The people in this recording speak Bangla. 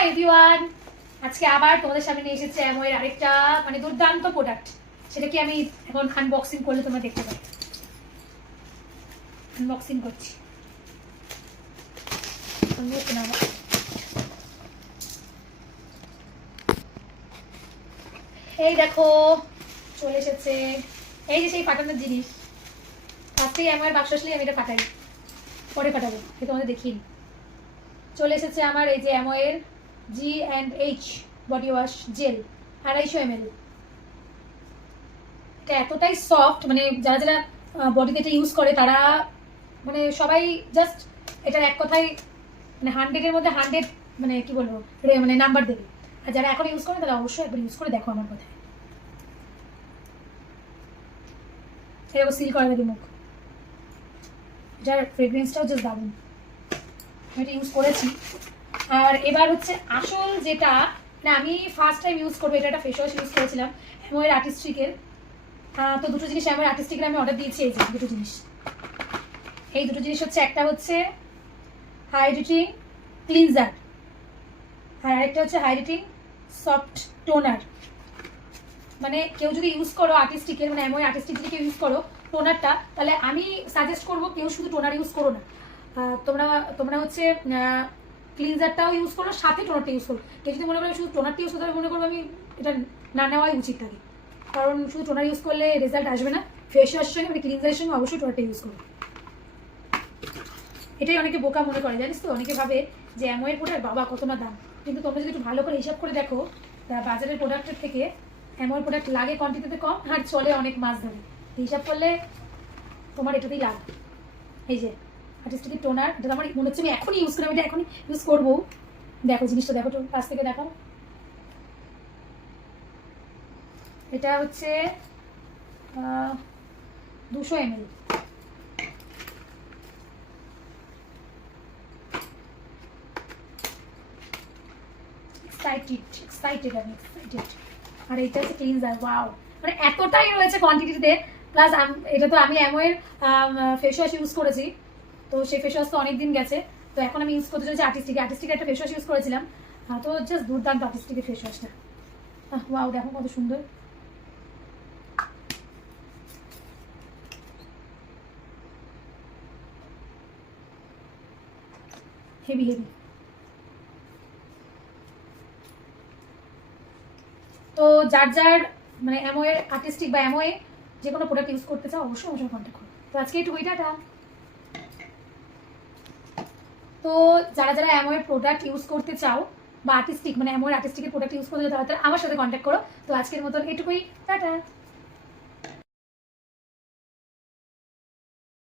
হাই এভরিওয়ান, আজকে আবার তোমাদের সামনে নিয়ে এসেছে আমার আরেকটা মানে দুর্দান্ত প্রোডাক্ট। সেটা কি আমি এখন আনবক্সিং করলে তোমরা দেখতে পাবে। আনবক্সিং করছি। এই দেখো চলে এসেছে, এই যে সেই পাঠানোর জিনিস। ফার্স্টেই আমার বাক্স আসলেই আমি এটা কাটাই, পরে কাটাবো, এই তোমাদের দেখিয়ে। চলে এসেছে আমার এই যে অ্যামোয়ের G&H body wash gel 250 ml। এটা এতটাই সফট, মানে যারা যারা বডিতে এটা ইউজ করে তারা মানে সবাই জাস্ট এটার এক কথায় মানে 100-এর মধ্যে 100 মানে কি বলবো মানে নাম্বার দেবে। আর যারা এখন ইউজ করে তারা অবশ্যই একবার ইউজ করে দেখো আমার কথায়। এরকম সিল করা দেবে মুখ। এটার ফ্রেগরেন্সটাও জাস্ট দারুণ, আমি এটা ইউজ করেছি। আর এবার হচ্ছে আসল যেটা, না আমি ফার্স্ট টাইম ইউজ করবো, এটা একটা ফেস ওয়াশ ইউজ করেছিলাম অ্যামোয়ের আর্টিস্টিকের। তো দুটো জিনিস অ্যামোয়ের আর্টিস্টিকের আমি অর্ডার দিয়েছি। এই যে দুটো জিনিস, এই দুটো জিনিস হচ্ছে একটা হচ্ছে হাইড্রেটিং ক্লিনজার আর আরেকটা হচ্ছে হাইড্রেটিং সফট টোনার। মানে কেউ যদি ইউজ করো আর্টিস্টিকের, মানে অ্যামোয়ের আর্টিস্টিক যদি কেউ ইউজ করো টোনারটা, তাহলে আমি সাজেস্ট করবো কেউ শুধু টোনার ইউজ করো না, তোমরা তোমরা হচ্ছে ক্লিনজারটাও ইউজ করো, সাথে টোনারটা ইউজ করো। কেউ যদি মনে করো শুধু টোনারটা ইউজ করতে মনে করবো আমি এটা না নেওয়াই উচিত থাকে, কারণ শুধু টোনার ইউজ করলে রেজাল্ট আসবে না। ফেস ওয়াশের সঙ্গে মানে ক্লিনজারের সঙ্গে অবশ্যই টোনারটা ইউজ করো। এটাই অনেকে বোকা মনে করে, জানিস তো, অনেকে ভাবে যে অ্যামোয়ের প্রোডাক্ট বাবা কত না দাম, কিন্তু তোমরা যদি একটু ভালো করে হিসাব করে দেখো বাজারের প্রোডাক্টের থেকে অ্যামোয়ের প্রোডাক্ট লাগে কোয়ান্টিটিতে কম আর চলে অনেক মাস ধরে। হিসাব করলে তোমার এটাতেই লাভ। এই যে আর্টিস্টিকের টোনার, এটা আমার মনে হচ্ছে আমি এখনই ইউজ করি, আমি এটা এখনই ইউজ করবো। দেখো জিনিসটা দেখো, তো কাছ থেকে দেখো। এটা হচ্ছে 200 ml। এক্সাইটেড আমি এক্সাইটেড। আর এইটা হচ্ছে ক্লিনজার। ওয়াও, মানে এতটাই রয়েছে কোয়ান্টিটিতে। প্লাস এটা তো আমি অ্যামোয়ের ফেস ওয়াশ ইউজ করেছি, তো সেই ফেস ওয়াশ তো অনেক দিন গেছে। তো এখন আমি ইউজ করতে চলেছি আর্টিস্টিকের একটা ফেস ওয়াশ ইউজ করেছিলাম। তো জাস্ট দুর্দান্ত আর্টিস্টিকের ফেস ওয়াশটা। ওয়াও, দেখো কত সুন্দর। Heavy heavy. তো যার যার মানে অ্যামোয়ের আর্টিস্টিক বা অ্যামোয়ে যে কোনো প্রোডাক্ট ইউজ করতে চাও অবশ্যই আমার সঙ্গে কন্ট্যাক্ট করো। তো আজকে একটু টাটা। তো যারা যারা অ্যামোয়ের প্রোডাক্ট ইউজ করতে চাও বা আর্টিস্টিক মানে অ্যামোয়ের আর্টিস্টিকের প্রোডাক্ট ইউজ করতে চাও তারা আমার সাথে কন্ট্যাক্ট করো। তো আজকের মতন এটুকুই, টাটা।